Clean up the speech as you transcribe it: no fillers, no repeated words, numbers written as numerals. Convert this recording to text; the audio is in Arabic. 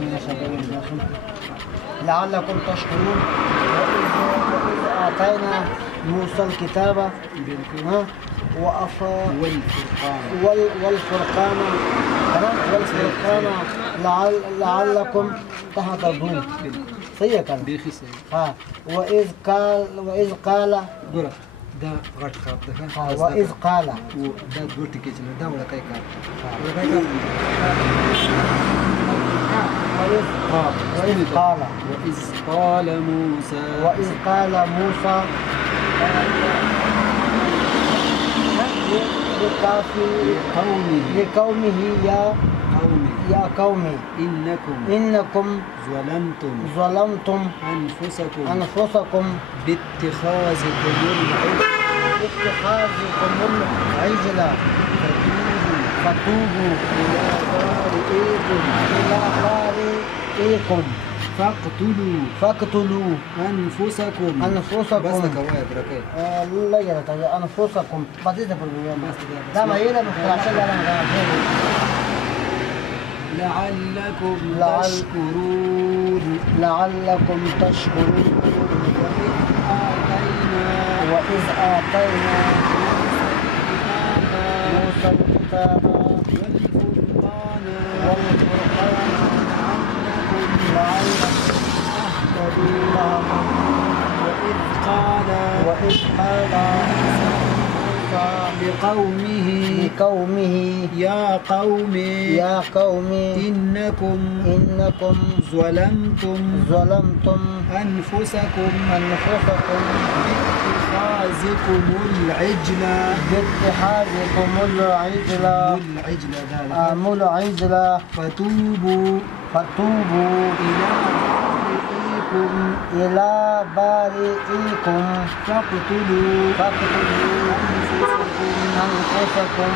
من الشيطان الرجيم لعلكم تشكرون وإذ آتينا موسى الكتاب والفرقان لعلكم تهتدون. صحیح ہے کل ہاں. وإذ قال دا غټ کاپ ده وإذ قال دا دوه ټکي چې دا وړکای کاپ وإذ قال موسى لقومه يا قوم إنكم ظلمتم أنفسكم باتخاذكم العجل فتوبوا إلى بارئكم فاقتلوا أنفسكم بس كواي بركة لا يا رجال أنفسكم بس ده بالبيان ده ما يلا مختصر لعلكم تشكرون وإذ آتينا موسى الكتاب والفرقان لعلكم تهتدون. وإذ قال لقومه يا قوم إنكم ظلمتم أنفسكم باتخاذكم العجل فتوبوا إلى بارئكم فاقتلوا أنفسكم